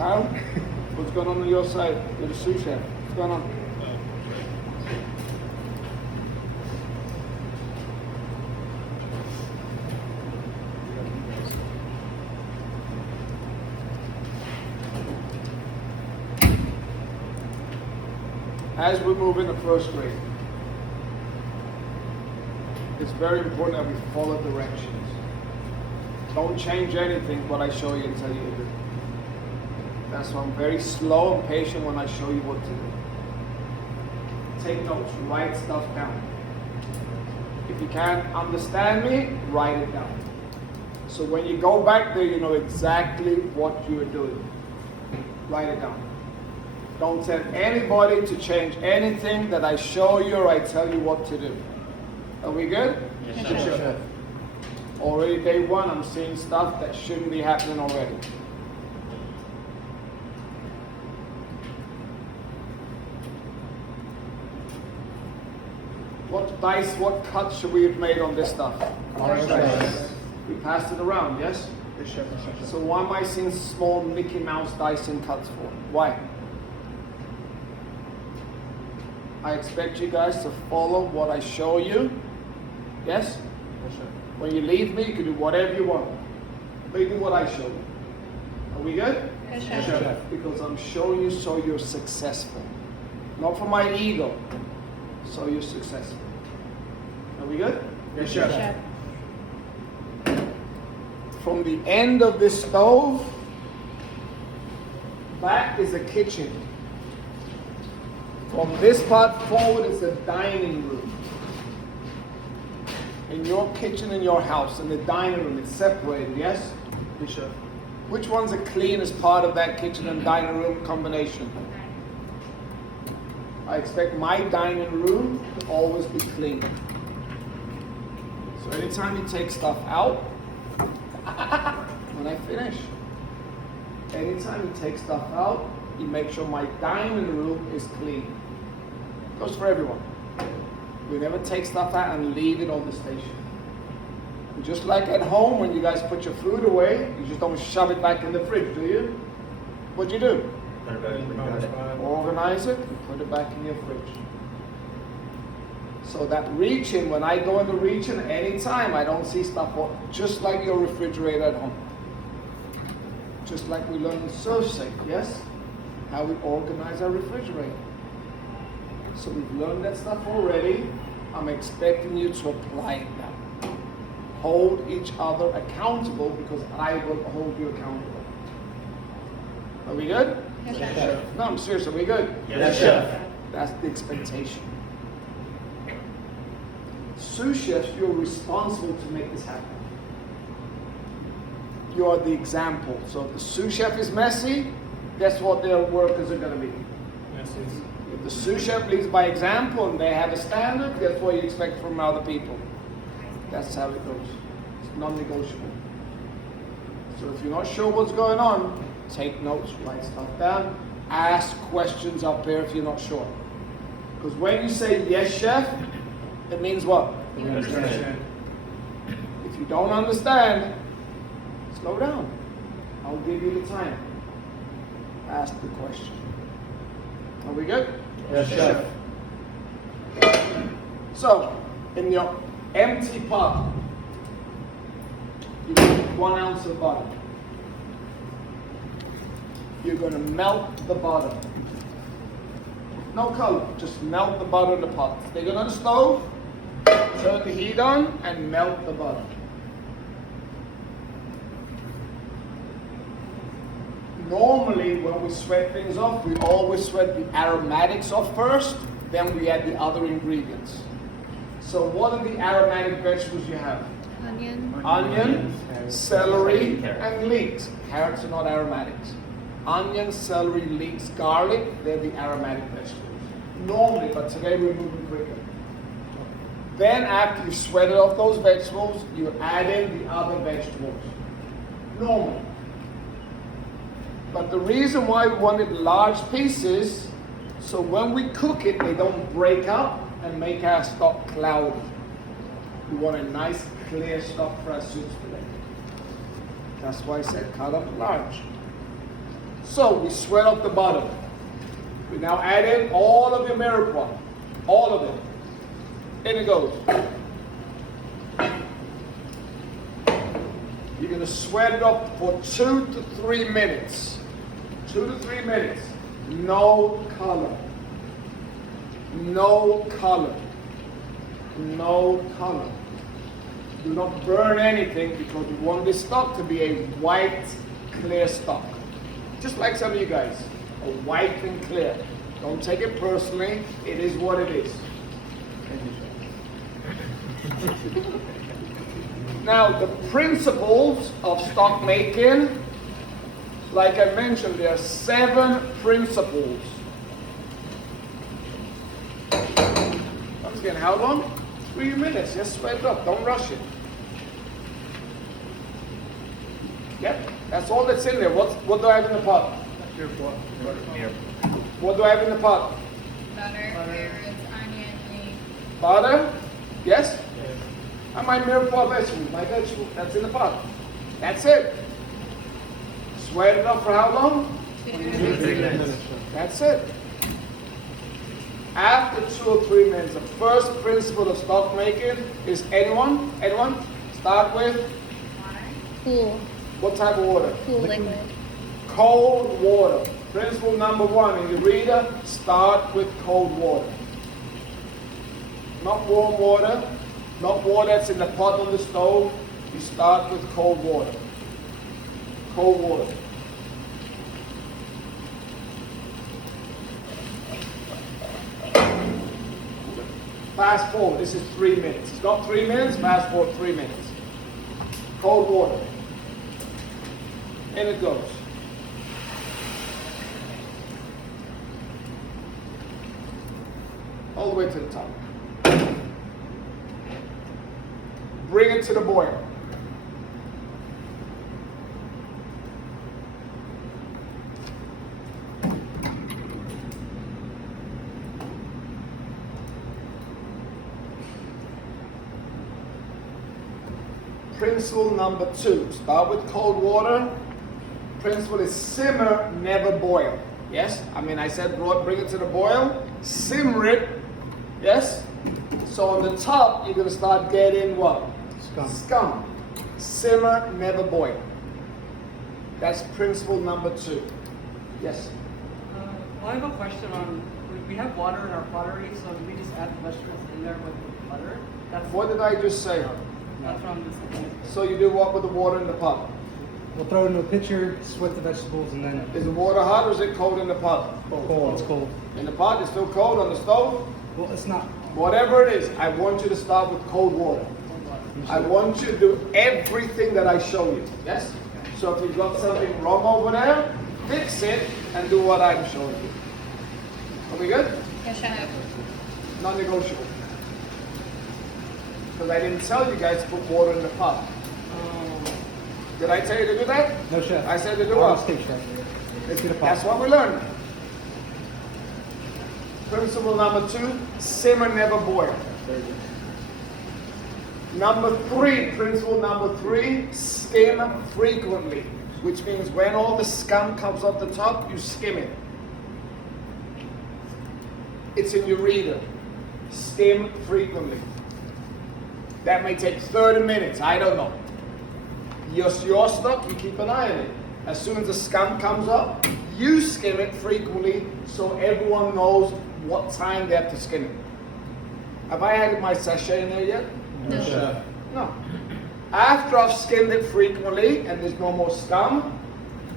Kyle, what's going on your side with the sous chef? What's going on? As we move into first grade, it's very important that we follow directions. Don't change anything what I show you and tell you to do. That's why I'm very slow and patient when I show you what to do. Take notes, write stuff down. If you can't understand me, write it down. So when you go back there, you know exactly what you're doing. Write it down. Don't tell anybody to change anything that I show you or I tell you what to do. Are we good? Yes, sir. Sure. Already day one, I'm seeing stuff that shouldn't be happening already. What dice, what cuts should we have made on this stuff? Orange dice. We passed it around, yes? Yes, sir. So why am I seeing small Mickey Mouse dice and cuts for? Why? I expect you guys to follow what I show you. Yes? Yes, sir. When you leave me, you can do whatever you want. But you do what I show you. Are we good? Yes, sir. Because I'm showing you so you're successful. Not for my ego. So you're successful. Are we good? Yes, sir. From the end of this stove, back is the kitchen. From this part forward is the dining room. In your kitchen, in your house, in the dining room, it's separated, yes? Yes, sir. Which one's the cleanest part of that kitchen and dining room combination? I expect my dining room to always be clean. So anytime you take stuff out, when I finish, anytime you take stuff out, you make sure my dining room is clean. Goes for everyone. We never take stuff out and leave it on the station. And just like at home, when you guys put your food away, you just don't shove it back in the fridge, do you? What do you do? Organize it and put it back in your fridge. So that reach-in, when I go in the reach-in, anytime I don't see stuff, just like your refrigerator at home. Just like we learned in ServSafe, yes? How we organize our refrigerator. So we've learned that stuff already. I'm expecting you to apply it now. Hold each other accountable because I will hold you accountable. Are we good? Yes, sir. No, I'm serious. Are we good? Yes, sir. That's the expectation. Sous chefs, you're responsible to make this happen. You are the example. So if the sous chef is messy, guess what their workers are going to be? Messy. If the sous chef leads by example and they have a standard, guess what you expect from other people? That's how it goes. It's non-negotiable. So if you're not sure what's going on, take notes, write stuff down, ask questions up there if you're not sure. Because when you say yes, chef, it means what? Yes, sir. If you don't understand, slow down. I'll give you the time. Ask the question. Are we good? Yes, sir. So, in your empty pot, you put 1 ounce of butter. You're going to melt the butter. No color, just melt the butter in the pot. Take it on the stove, turn the heat on, and melt the butter. Normally, when we sweat things off, we always sweat the aromatics off first, then we add the other ingredients. So what are the aromatic vegetables you have? Onion, celery, and leeks. Carrots are not aromatics. Onion, celery, leeks, garlic, they're the aromatic vegetables. Normally, but today we're moving quicker. Then after you sweated off those vegetables, you add in the other vegetables. Normally. But the reason why we wanted large pieces, so when we cook it, they don't break up and make our stock cloudy. We want a nice, clear stock for our soups today. That's why I said cut up large. So we sweat off the bottom. We now add in all of your mirepoix, all of it. In it goes. You're going to sweat it up for 2 to 3 minutes. 2 to 3 minutes. No color. No color. No color. Do not burn anything because we want this stock to be a white, clear stock. Just like some of you guys. A white and clear. Don't take it personally. It is what it is. Now, the principles of stock making, like I mentioned, there are 7 principles. Once again, how long? 3 minutes. Just sweat it up. Don't rush it. Yep, that's all that's in there. What do I have in the pot? What do I have in the pot? Butter, carrots, onion, leek. Butter? Yes? And my mirepoix vegetable, my vegetable. That's in the pot. That's it. Sweat it up for how long? 2 to 3 minutes. That's it. After 2 or 3 minutes, the first principle of stock making is anyone? Start with Water. Cool. what type of water? Cool liquid. Cold water. Principle number 1 in your reader, start with cold water. Not warm water, not water that's in the pot on the stove. You start with cold water. Cold water. Fast forward, this is 3 minutes. It's not 3 minutes, fast forward 3 minutes. Cold water. And it goes. All the way to the top. Bring it to the boil. Principle number 2, start with cold water. Principle is simmer, never boil. Yes? I said bring it to the boil, simmer it. Yes? So on the top, you're going to start getting what? Scum. Simmer, never boil. That's principle number 2. Yes? I have a question on, we have water in our pottery, so do we just add the vegetables in there with butter? What did I just say? That's from this. So you do what with the water in the pot? We'll throw it into a pitcher, sweat the vegetables, and then Is the water hot or is it cold in the pot? cold. It's cold. In the pot, it's still cold on the stove? Well, it's not. Whatever it is, I want you to start with cold water. I want you to do everything that I show you. Yes? So if you've got something wrong over there, fix it and do what I'm showing you. Are we good? Yes, Chef. Non-negotiable. Because I didn't tell you guys to put water in the pot. Did I tell you to do that? No, chef. I said to do Our what? mistake, chef. Let's get a pot. That's what we learned. Principle number 2, simmer, never boil. Number 3, principle number 3, skim frequently. Which means when all the scum comes off the top, you skim it. It's in your reader. Skim frequently. That may take 30 minutes, I don't know. Your stuff, you keep an eye on it. As soon as the scum comes up, you skim it frequently so everyone knows what time they have to skim it. Have I added my sachet in there yet? No. Chef. No. After I've skimmed it frequently and there's no more scum,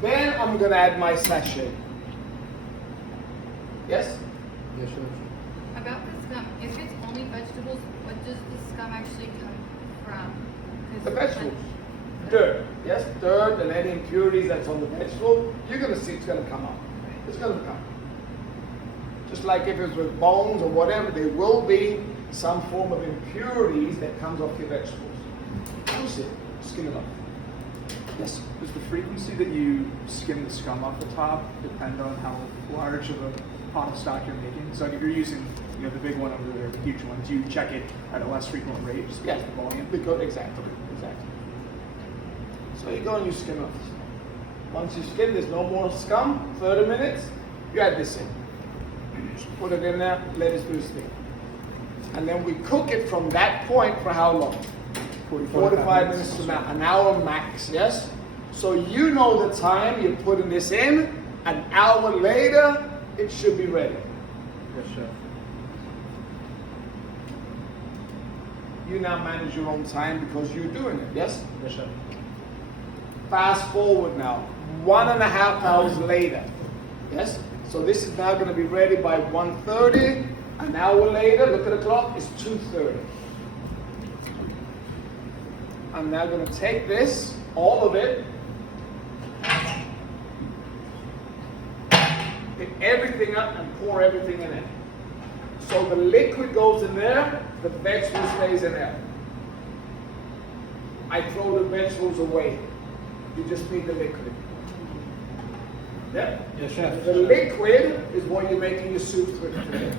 then I'm going to add my sachet. Yes? Yes, chef. About the scum, if it's only vegetables, what does the scum actually come from? 'Cause The vegetables. Dirt. Yes, dirt and any impurities that's on the vegetable, you're going to see it's going to come up. It's going to come. Just like if it's with bones or whatever, there will be some form of impurities that comes off your vegetables. Use it. Skim it off. Yes. Does the frequency that you skim the scum off the top depend on how large of a pot of stock you're making? So like if you're using, the big one over there, the huge one, do you check it at a less frequent rate just because Yes. of the volume? Because exactly. So you go and you skim off. Once you skim, there's no more scum. 30 minutes, you add this in. Just put it in there, let it do its thing. And then we cook it from that point for how long? 45 minutes to an hour max, yes? So you know the time you're putting this in, an hour later, it should be ready. Yes, chef. You now manage your own time because you're doing it, yes? Yes, chef. Fast forward now, 1.5 hours later, yes? So this is now gonna be ready by 1:30. An hour later, look at the clock, it's 2:30. I'm now gonna take this, all of it, pick everything up and pour everything in it. So the liquid goes in there, the vegetable stays in there. I throw the vegetables away. You just need the liquid. Yeah? Yes, chef. The liquid is what you're making your soups with today.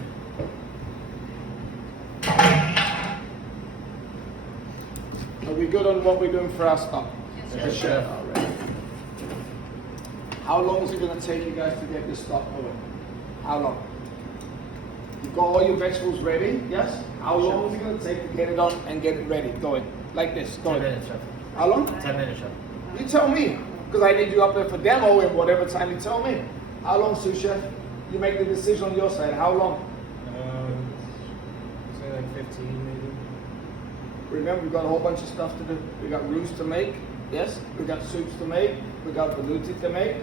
Are we good on what we're doing for our stock? Yes, chef. All right. How long is it going to take you guys to get this stock going? How long? You've got all your vegetables ready, yes? How long is it going to take to get it on and get it ready? Going like this. 10 Going. minutes, chef. How long? 10 minutes, chef. You tell me, because I need you up there for demo in whatever time you tell me. How long, sous chef? You make the decision on your side. How long? Say like 15 maybe. Remember, we've got a whole bunch of stuff to do. We got roux to make, yes? We got soups to make. We got velouté to make.